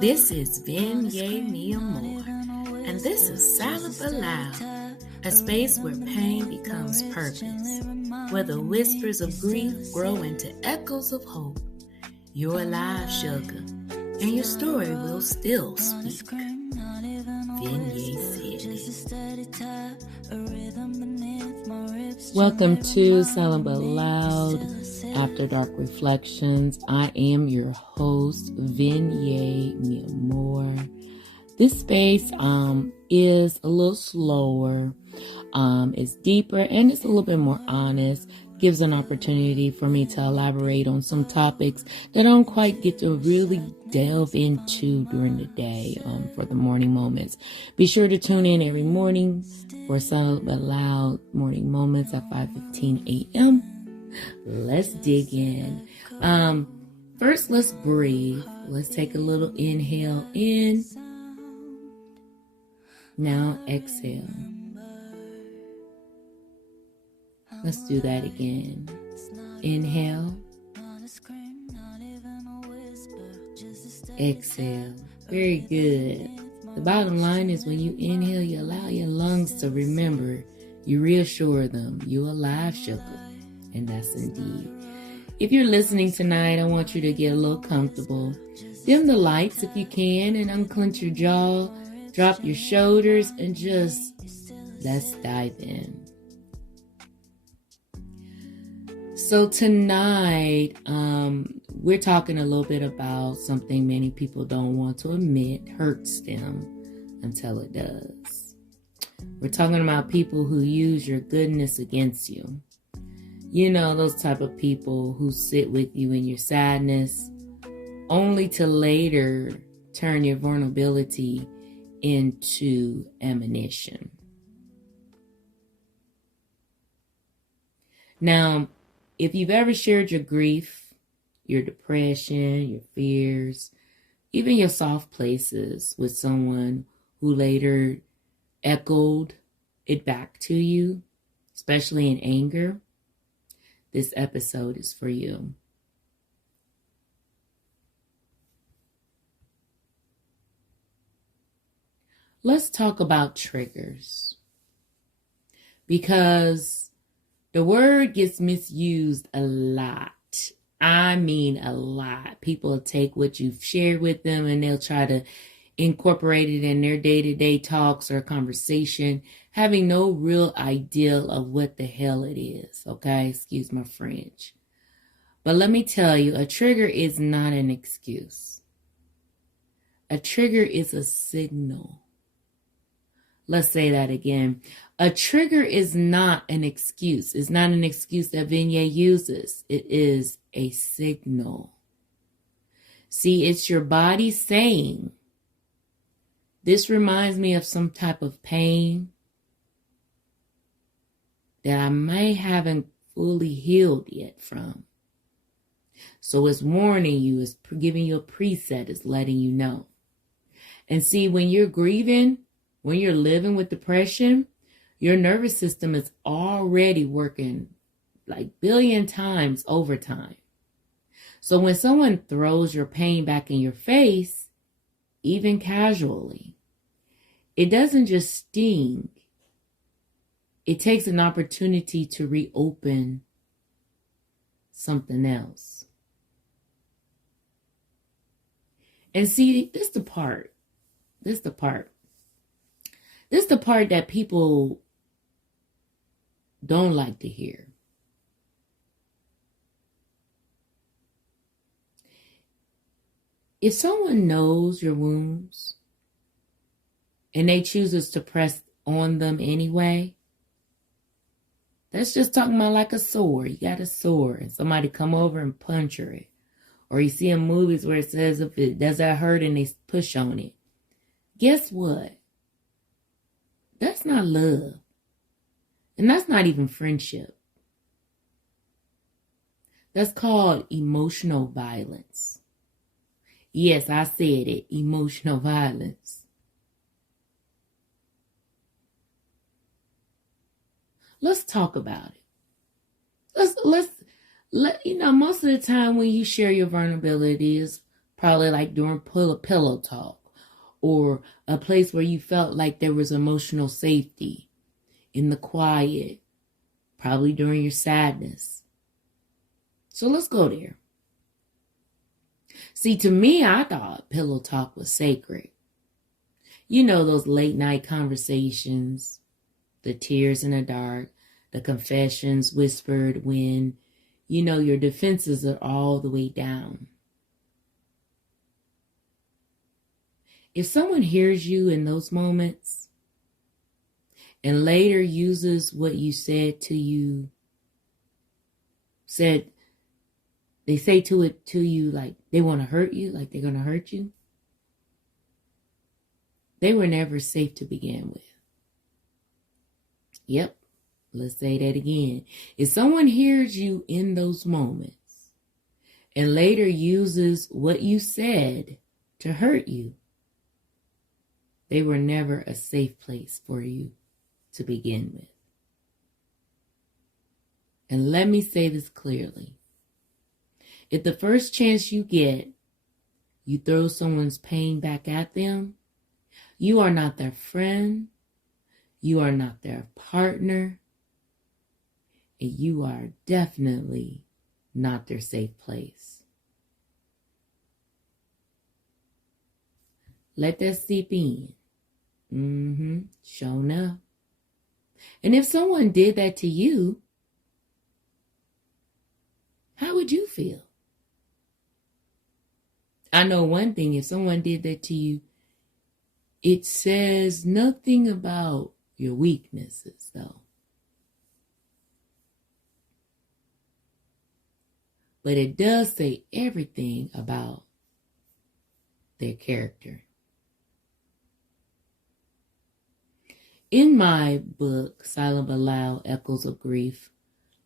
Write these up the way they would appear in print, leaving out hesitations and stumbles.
This is Venya, Amore, and this is Silent but Loud, a space where pain becomes purpose, where the whispers of grief grow into echoes of hope. You're alive, sugar, and your story will still speak. Venya said it. Welcome to Silent but Loud, After Dark Reflections. I am your host, Venya Amore. This space is a little slower, it's deeper, and it's a little bit more honest. Gives an opportunity for me to elaborate on some topics that I don't quite get to really delve into during the day for the morning moments. Be sure to tune in every morning for Silent but Loud morning moments at 5:15 a.m. Let's dig in. First, let's breathe. Let's take a little inhale in. Now exhale. Let's do that again. Inhale. Exhale. Very good. The bottom line is when you inhale, you allow your lungs to remember. You reassure them. You're alive, sugar. And that's indeed. If you're listening tonight, I want you to get a little comfortable. Dim the lights if you can and unclench your jaw. Drop your shoulders and just let's dive in. So tonight, we're talking a little bit about something many people don't want to admit hurts them until it does. We're talking about people who use your goodness against you. You know, those type of people who sit with you in your sadness, only to later turn your vulnerability into ammunition. Now, if you've ever shared your grief, your depression, your fears, even your soft places with someone who later echoed it back to you, especially in anger, this episode is for you. Let's talk about triggers, because the word gets misused a lot. I mean a lot. People take what you've shared with them and they'll try to incorporate it in their day-to-day talks or conversation, having no real idea of what the hell it is. Okay, excuse my French. But let me tell you, a trigger is not an excuse. A trigger is a signal. Let's say that again. A trigger is not an excuse. It's not an excuse that Venya uses. It is a signal. See, it's your body saying, this reminds me of some type of pain that I may haven't fully healed yet from. So it's warning you, it's giving you a preset, it's letting you know. And see, when you're grieving, when you're living with depression, your nervous system is already working like billion times overtime. So when someone throws your pain back in your face, even casually, it doesn't just sting. It takes an opportunity to reopen something else. And see, this is the part that people don't like to hear. If someone knows your wounds and they chooses to press on them anyway, that's just talking about like a sore. You got a sore and somebody come over and puncture it. Or you see in movies where it says if it doesn't hurt and they push on it. Guess what? That's not love. And that's not even friendship. That's called emotional violence. Yes, I said it, emotional violence. Let's talk about it. Most of the time when you share your vulnerability is probably like during pillow talk or a place where you felt like there was emotional safety in the quiet, probably during your sadness. So let's go there. See, to me, I thought pillow talk was sacred. Those late night conversations, the tears in the dark, the confessions whispered when, your defenses are all the way down. If someone hears you in those moments and later uses what you said to you, they say to you like they want to hurt you, like they're going to hurt you, they were never safe to begin with. Yep, let's say that again. If someone hears you in those moments and later uses what you said to hurt you, they were never a safe place for you to begin with. And let me say this clearly. If the first chance you get, you throw someone's pain back at them, you are not their friend, you are not their partner, and you are definitely not their safe place. Let that seep in. Sure enough. And if someone did that to you, how would you feel? I know one thing, if someone did that to you, it says nothing about your weaknesses, though. But it does say everything about their character. In my book, Silent But Loud, Echoes of Grief,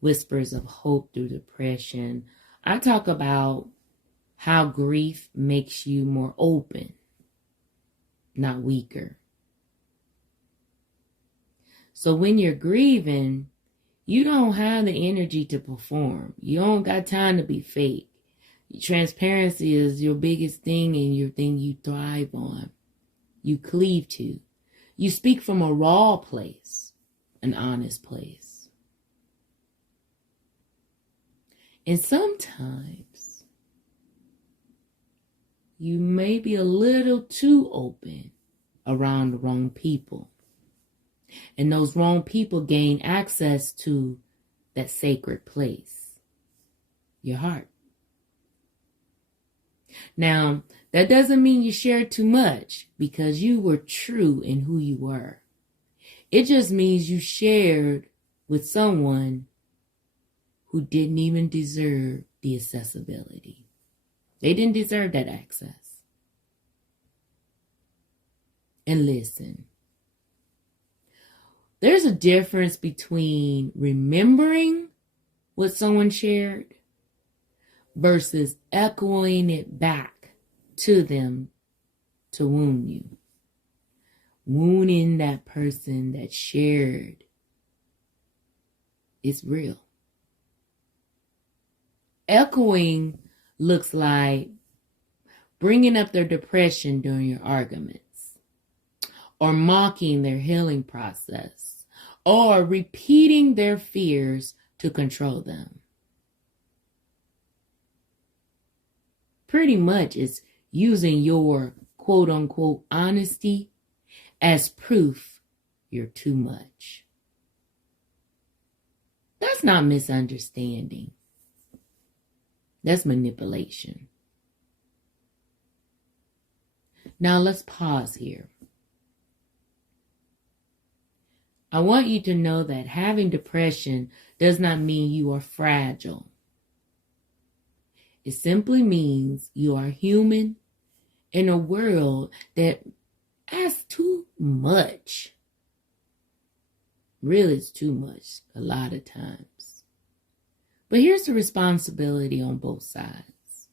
Whispers of Hope Through Depression, I talk about how grief makes you more open, not weaker. So when you're grieving, you don't have the energy to perform. You don't got time to be fake. Transparency is your biggest thing and your thing you thrive on. You cleave to. You speak from a raw place, an honest place. And sometimes you may be a little too open around the wrong people. And those wrong people gain access to that sacred place, your heart. Now, that doesn't mean you shared too much because you were true in who you were. It just means you shared with someone who didn't even deserve the accessibility. They didn't deserve that access. And listen, there's a difference between remembering what someone shared versus echoing it back to them to wound you. Wounding that person that shared is real. Echoing looks like bringing up their depression during your arguments, or mocking their healing process, or repeating their fears to control them. Pretty much it's using your quote unquote honesty as proof you're too much. That's not misunderstanding. That's manipulation. Now let's pause here. I want you to know that having depression does not mean you are fragile. It simply means you are human in a world that asks too much. Really, it's too much a lot of times. But here's the responsibility on both sides.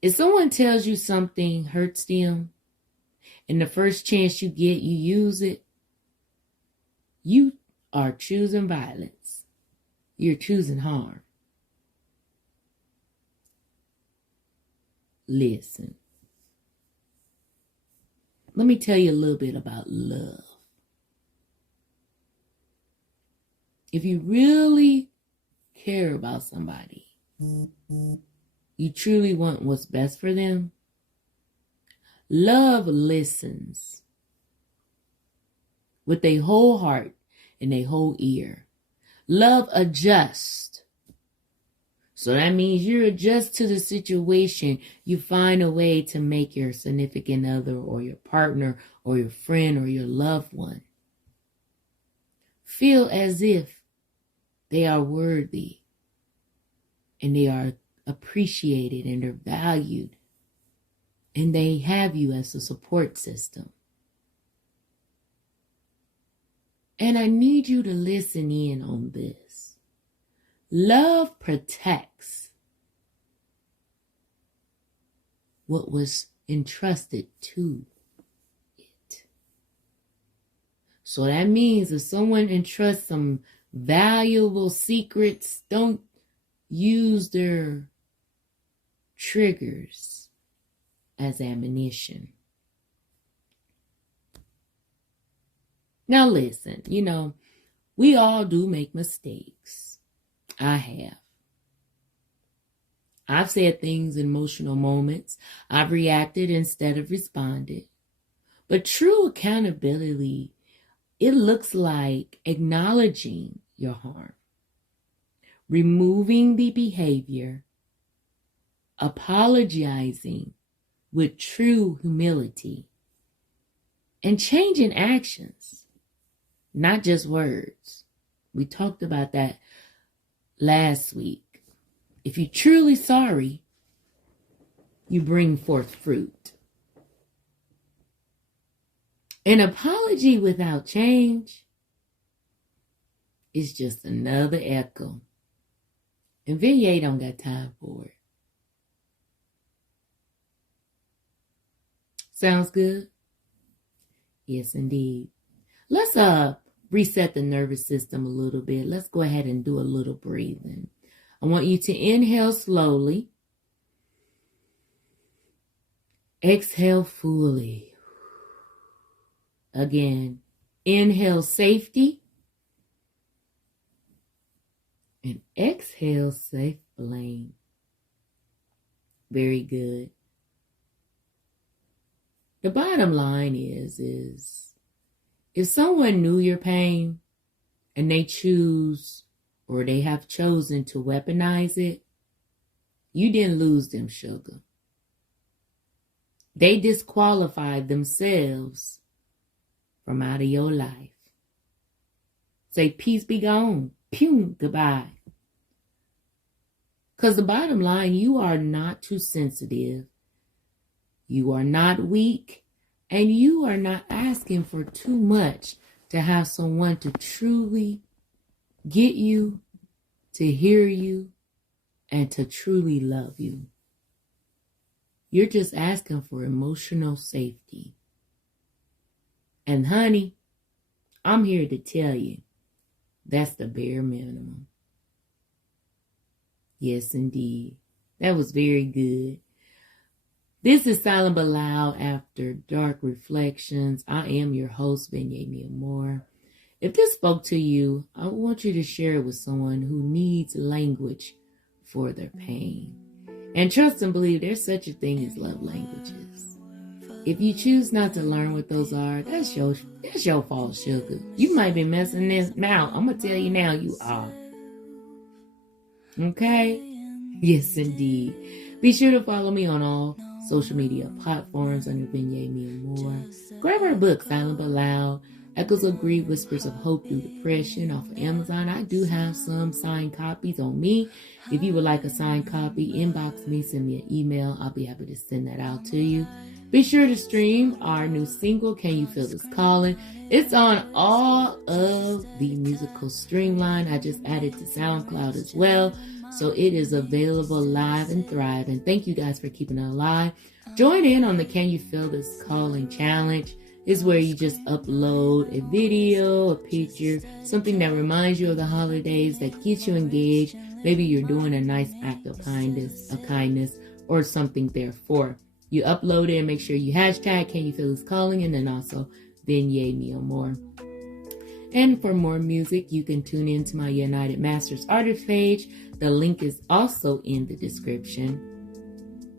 If someone tells you something hurts them, and the first chance you get, you use it, you are choosing violence. You're choosing harm. Listen. Let me tell you a little bit about love. If you really care about somebody, you truly want what's best for them, love listens with their whole heart and their whole ear. Love adjusts. So that means you adjust to the situation. You find a way to make your significant other or your partner or your friend or your loved one feel as if they are worthy and they are appreciated and they're valued and they have you as a support system. And I need you to listen in on this. Love protects what was entrusted to it. So that means if someone entrusts some valuable secrets, don't use their triggers as ammunition. Now listen, we all do make mistakes. I have. I've said things in emotional moments. I've reacted instead of responded. But true accountability, it looks like acknowledging your harm, removing the behavior, apologizing with true humility, and changing actions, not just words. We talked about that last week. If you're truly sorry, you bring forth fruit. An apology without change is just another echo. And Venya don't got time for it. Sounds good? Yes, indeed. Let's reset the nervous system a little bit. Let's go ahead and do a little breathing. I want you to inhale slowly. Exhale fully. Again, inhale safety. And exhale safe blame. Very good. The bottom line is if someone knew your pain and they choose or they have chosen to weaponize it, you didn't lose them, sugar. They disqualified themselves from out of your life. Say, peace be gone. Pew, goodbye. Because the bottom line, you are not too sensitive. You are not weak. And you are not asking for too much to have someone to truly get you, to hear you, and to truly love you. You're just asking for emotional safety. And honey, I'm here to tell you, that's the bare minimum. Yes, indeed. That was very good. This is Silent But Loud After Dark Reflections. I am your host, Venya Amore. If this spoke to you, I want you to share it with someone who needs language for their pain. And trust and believe there's such a thing as love languages. If you choose not to learn what those are, that's your fault, sugar. You might be messing this now. I'm going to tell you now, you are. Okay? Yes, indeed. Be sure to follow me on all social media platforms under Venya Amore. Grab our book, Silent But Loud, Echoes of Grief, Whispers of Hope Through Depression, off of Amazon. I do have some signed copies on me. If you would like a signed copy, inbox me, send me an email. I'll be happy to send that out to you. Be sure to stream our new single, Can You Feel This Calling? It's on all of the musical streamline. I just added to SoundCloud as well. So it is available live and thrive. And thank you guys for keeping it alive. Join in on the Can You Feel This Calling Challenge. It's where you just upload a video, a picture, something that reminds you of the holidays, that gets you engaged. Maybe you're doing a nice act of kindness or something therefore. You upload it and make sure you hashtag Can You Feel This Calling, and then also Venya me Amore. And for more music, you can tune into my United Masters artist page. The link is also in the description.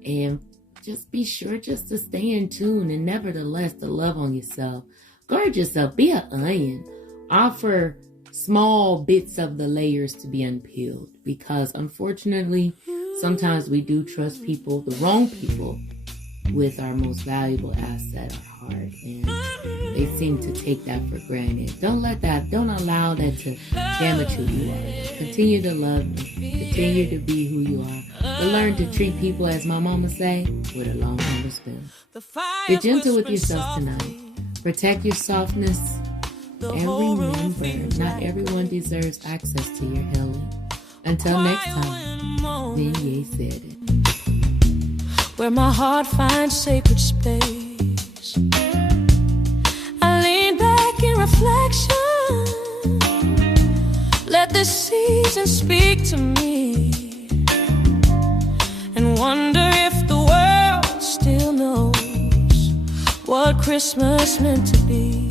And just be sure just to stay in tune, and nevertheless to love on yourself. Guard yourself. Be an onion. Offer small bits of the layers to be unpeeled, because unfortunately, sometimes we do trust people, the wrong people, with our most valuable asset, our heart, and they seem to take that for granted. Don't allow that to damage who you are. Continue to love and continue to be who you are. But learn to treat people, as my mama say, with a long handle spoon. Be gentle with yourself tonight. Protect your softness. And remember, not everyone deserves access to your healing. Until next time, Venya said it. Where my heart finds sacred space, I lean back in reflection, let the season speak to me, and wonder if the world still knows what Christmas meant to be.